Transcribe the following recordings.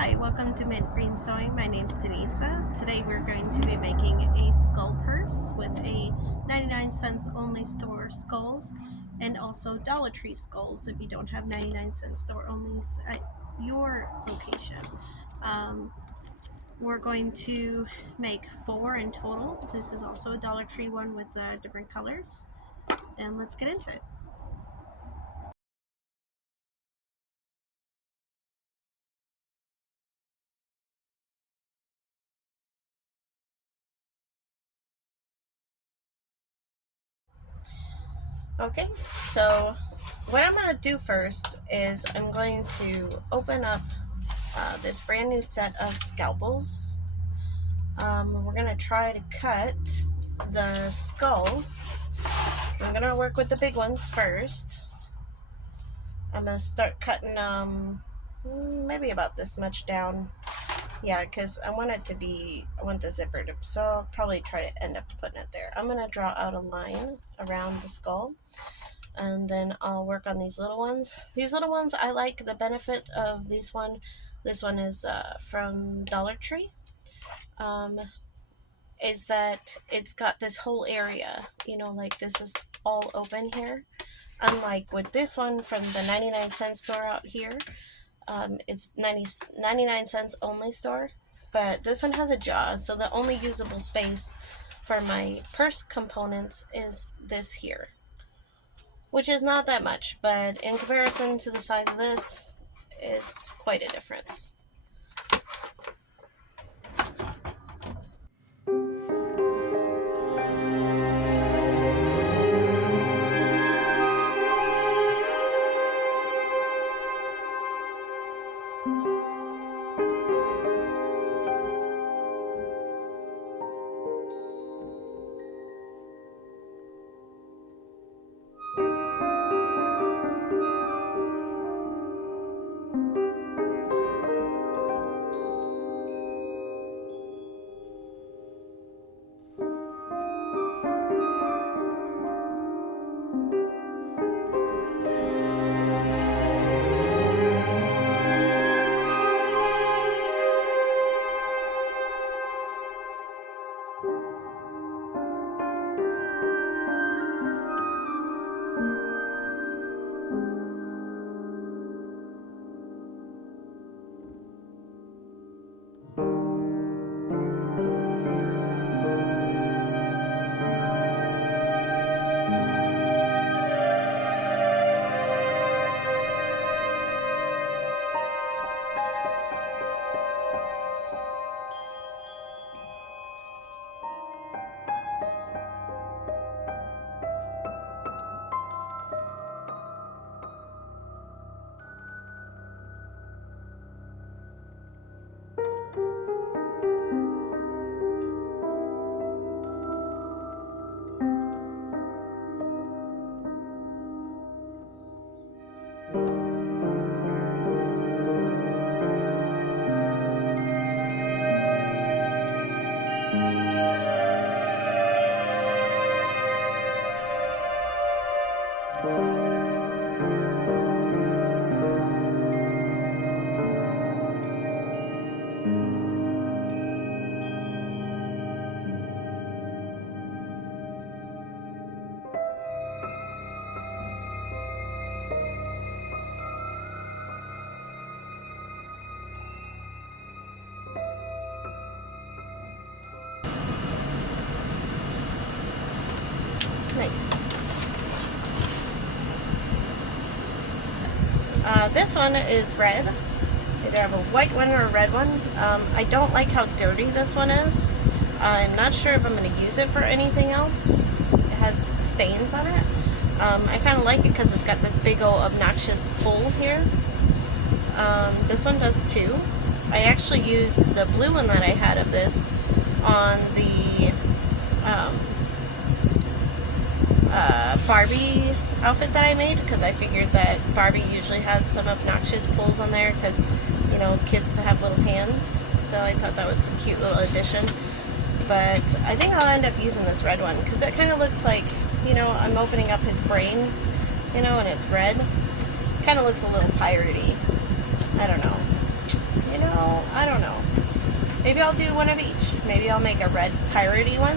Hi, welcome to Mint Green Sewing. My name's Denitza. Today we're going to be making a skull purse with a 99 cents only store skulls and also Dollar Tree skulls if you don't have 99 cent store onlys at your location. We're going to make 4 in total. This is also a Dollar Tree one with different colors. And let's get into it. Okay, so what I'm going to do first is I'm going to open up this brand new set of scalpels. We're going to try to cut the skull. I'm going to work with the big ones first. I'm going to start cutting maybe about this much down. Yeah, because I want the zipper to, so I'll probably try to end up putting it there. I'm going to draw out a line around the skull. And then I'll work on these little ones. These little ones, I like the benefit of this one. This one is from Dollar Tree. Is that it's got this whole area, like this is all open here. Unlike with this one from the 99 cent store out here, it's 99 cents only store. But this one has a jaw, so the only usable space for my purse components is this here, which is not that much, but in comparison to the size of this, it's quite a difference. Nice. This one is red. Either have a white one or a red one. I don't like how dirty this one is. I'm not sure if I'm going to use it for anything else. It has stains on it. I kind of like it because it's got this big old obnoxious pull here. This one does too. I actually used the blue one that I had of this on the Barbie outfit that I made, because I figured that Barbie usually has some obnoxious pulls on there because, kids have little hands, so I thought that was a cute little addition. But I think I'll end up using this red one because it kind of looks like, I'm opening up his brain, and it's red. Kind of looks a little piratey. I don't know. maybe I'll do one of each. Maybe I'll make a red piratey one,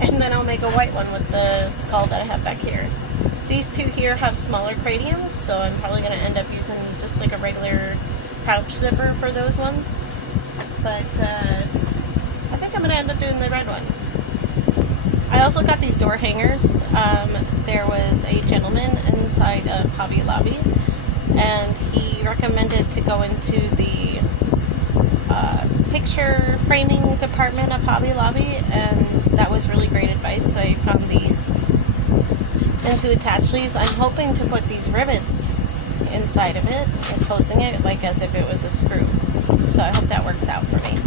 and then I'll make a white one with the skull that I have back here. These two here have smaller craniums, so I'm probably going to end up using just like a regular pouch zipper for those ones. But I think I'm going to end up doing the red one. I also got these door hangers. There was a gentleman inside of Hobby Lobby, and he recommended to go into the picture framing department of Hobby Lobby, and that was really great advice. So I found these. And to attach these, I'm hoping to put these rivets inside of it and closing it like as if it was a screw. So I hope that works out for me.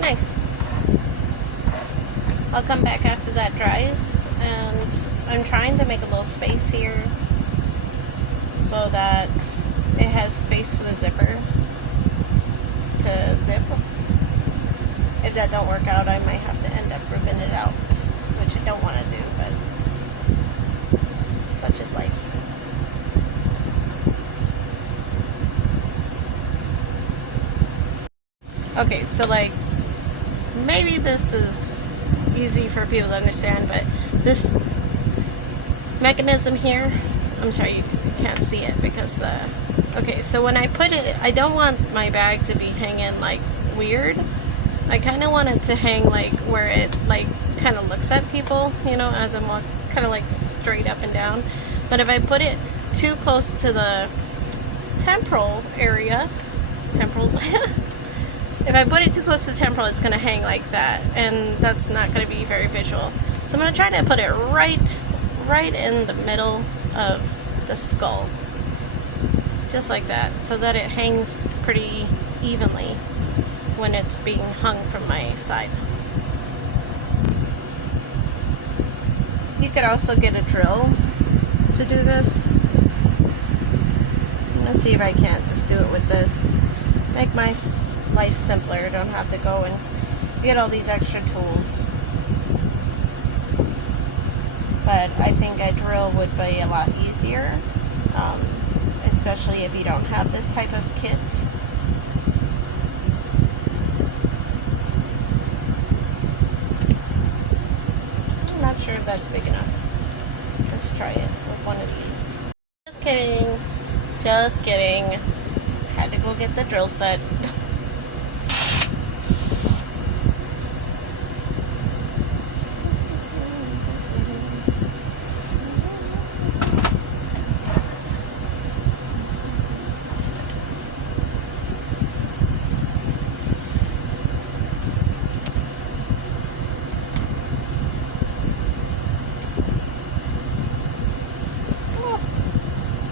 Nice. I'll come back after that dries, and I'm trying to make a little space here so that it has space for the zipper to zip. If that don't work out, I might have to end up ripping it out, which I don't want to do, but such is life. Okay, so like, maybe this is easy for people to understand, but this mechanism here, I'm sorry you can't see it because the, okay, so when I put it, I don't want my bag to be hanging like weird. I kind of want it to hang like where it like kind of looks at people, you know, as I'm walking, kind of like straight up and down. But if I put it too close to the temporal area, if I put it too close to the temporal, it's going to hang like that, and that's not going to be very visual. So I'm going to try to put it right in the middle of the skull, just like that, so that it hangs pretty evenly when it's being hung from my side. You could also get a drill to do this. I'm going to see if I can't just do it with this. Make my life simpler. Don't have to go and get all these extra tools. But I think a drill would be a lot easier, especially if you don't have this type of kit. I'm not sure if that's big enough. Let's try it with one of these. Just kidding. Just kidding. Had to go get the drill set.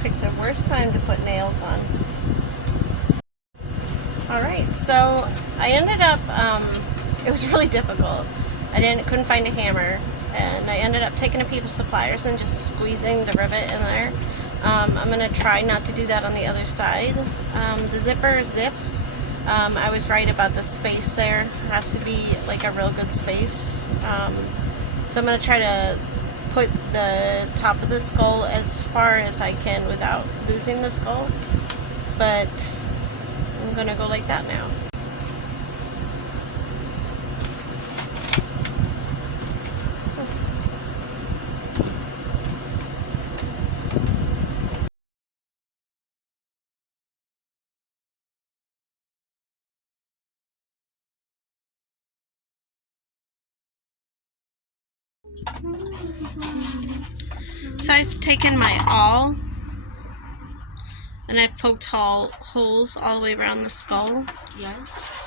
Picked the worst time to put nails on. Alright, so I ended up, it was really difficult. Couldn't find a hammer, and I ended up taking a piece of pliers and just squeezing the rivet in there. I'm going to try not to do that on the other side. The zipper zips. I was right about the space there. It has to be like a real good space. So I'm going to try to put the top of the skull as far as I can without losing the skull. But I'm going to go like that now. So I've taken my awl and I've poked holes all the way around the skull. Yes.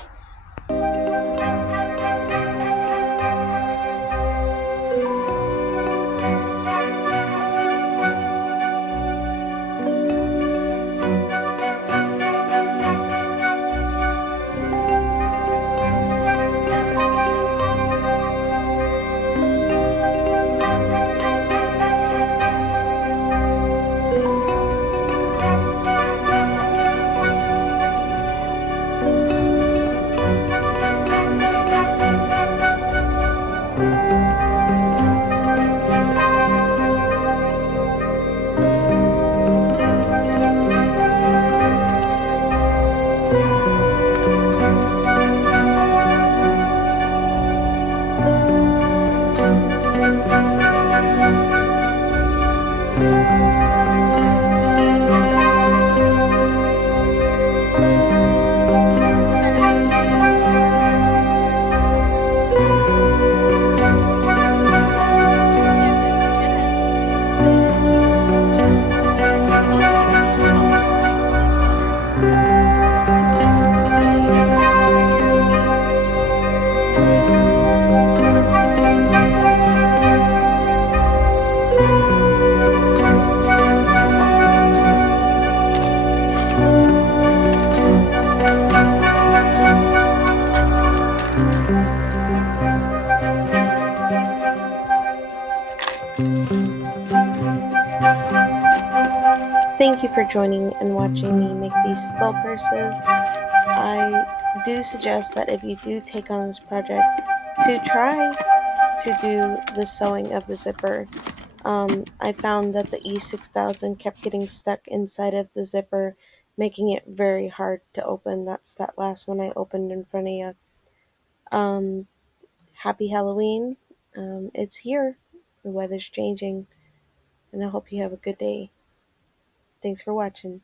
Thank you for joining and watching me make these skull purses. I do suggest that if you do take on this project, to try to do the sewing of the zipper. I found that the E6000 kept getting stuck inside of the zipper, making it very hard to open. That's that last one I opened in front of you. Happy Halloween. It's here. The weather's changing, and I hope you have a good day. Thanks for watching.